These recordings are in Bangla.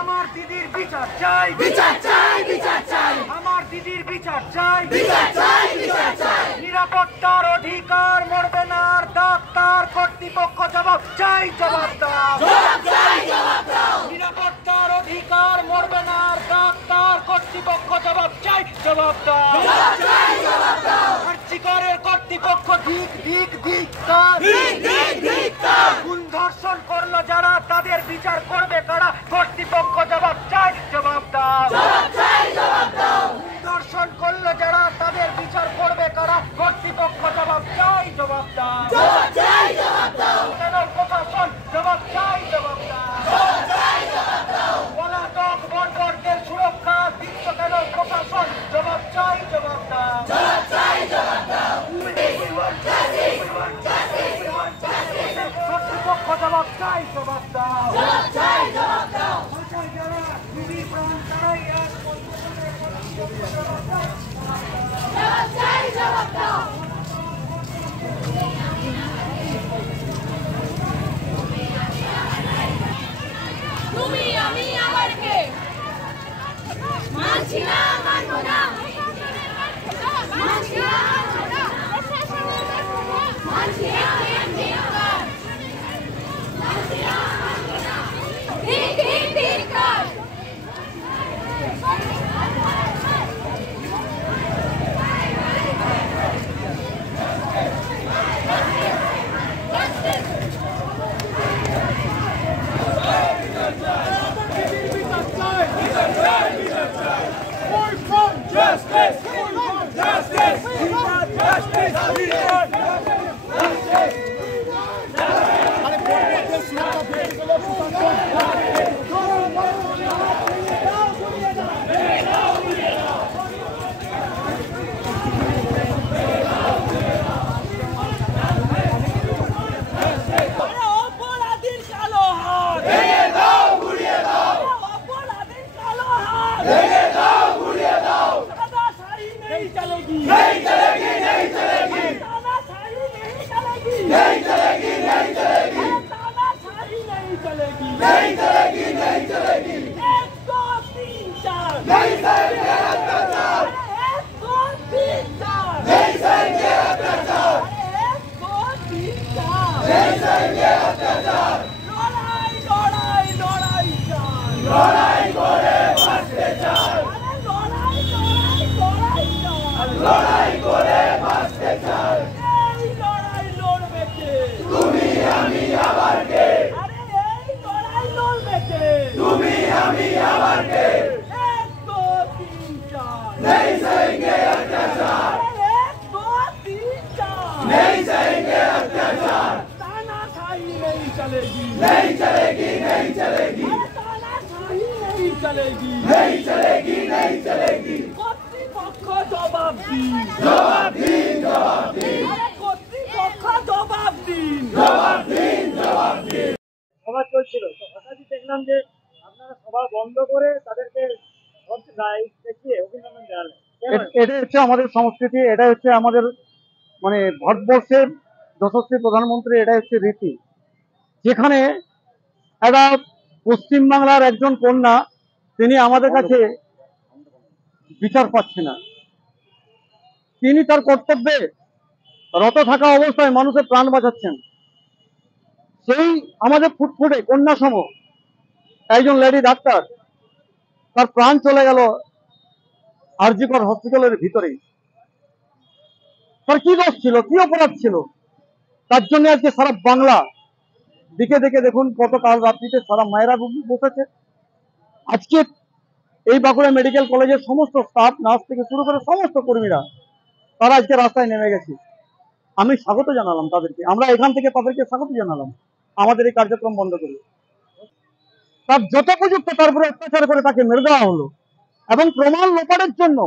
আমার দিদির বিচার চাই, বিচার চাই, বিচার চাই। আমার দিদির বিচার চাই, বিচার চাই, বিচার চাই। নিরাপত্তার অধিকার মরবে না আর ডাক্তার কর্তৃপক্ষ জবাব চাই, জবাব দাও, জবাব চাই, জবাব দাও। নিরাপত্তার অধিকার মরবে না আর ডাক্তার কর্তৃপক্ষ জবাব চাই, জবাব দাও, জবাব চাই, জবাব দাও। আর্চিকরের কর্তৃপক্ষ ঠিক ঠিক ঠিক খুন ধর্ষণ করলো যারা তাদের বিচার করবে কারা কর্তৃপক্ষ জবাব চাই, জবাব দাও, জবাব চাই, জবাব দাও। ধর্ষণ করলো যারা তাদের বিচার করবে কারা কর্তৃপক্ষ জবাব চাই, জবাব দাও, জবাব চাই, জবাব দাও। কেন প্রশাসন জবাব চাই, জবাব দাও, জবাব চাই, জবাব দাও। পলাতক বর্বরদের সুরক্ষা দিচ্ছ কেন প্রশাসন জবাব চাই, জবাব দাও, জবাব চাই, জবাব দাও। কর্তৃপক্ষ জবাব চাই, জবাব দাও, জবাব চাই, জবাব দাও। যারা দিদি প্রাণ তারাই জবাব চাই, জবাব দাও। তুমি আমি আবার কে মানছি না, মানবো না, মানছি না, মানছি না, ঠিক ঠিক ঠিক কাজ। দেখলাম যে আপনারা সভা বন্ধ করে তাদেরকে এটা হচ্ছে আমাদের সংস্কৃতি, এটা হচ্ছে আমাদের মানে ভারতবর্ষের যশস্বী প্রধানমন্ত্রী, এটা হচ্ছে রীতি। যেখানে একটা পশ্চিমবাংলার একজন কন্যা তিনি আমাদের কাছে বিচার পাচ্ছে না, তিনি তার কর্তব্যে রত থাকা অবস্থায় মানুষের প্রাণ বাঁচাচ্ছেন। সেই আমাদের ফুটফুটে কন্যাসম একজন লেডি ডাক্তার, তার প্রাণ চলে গেল আরজিকর হসপিটালের ভিতরেই। তার কি দোষ ছিল, কি অপরাধ ছিল? তার জন্য আজকে সারা বাংলা দিকে দেখে দেখুন কত কাল রাত্রিতে সারা মায়েরা বসেছে। আজকে এই বাঁকুড়া মেডিকেল কলেজের সমস্ত স্টাফ, নার্স থেকে শুরু করে সমস্ত কর্মীরা তারা আজকে রাস্তায় নেমে গেছে। আমি স্বাগত জানালাম তাদেরকে, আমরা এখান থেকে তাদেরকে স্বাগত জানালাম আমাদের এই কার্যক্রম বন্ধ করে। তার যথোপযুক্ত তারপরে অত্যাচার করে তাকে মেরে দেওয়া হলো এবং প্রমাণ লোপাটের জন্য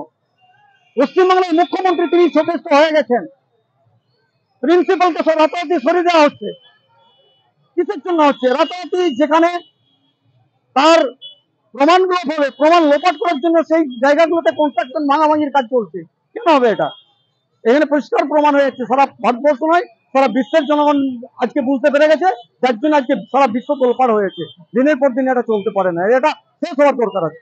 পশ্চিমবাংলার মুখ্যমন্ত্রী তিনি সচেষ্ট হয়ে গেছেন। প্রিন্সিপালকে সব রাতারাতি সরিয়ে দেওয়া হচ্ছে। কিসের জন্য হচ্ছে রাতারাতি? যেখানে তার প্রমাণগুলো হবে, প্রমাণ লোপাট করার জন্য সেই জায়গাগুলোতে কনস্ট্রাকশন ভাঙাভাঙির কাজ চলছে। কেন হবে এটা? এখানে পরিষ্কার প্রমাণ হয়ে যাচ্ছে, সারা ভারতবর্ষ নয় সারা বিশ্বের জনগণ আজকে বুঝতে পেরে গেছে, যার জন্য আজকে সারা বিশ্ব তোলপাড় হয়েছে। দিনের পর দিন এটা চলতে পারে না, এটা শেষ হওয়ার দরকার আছে।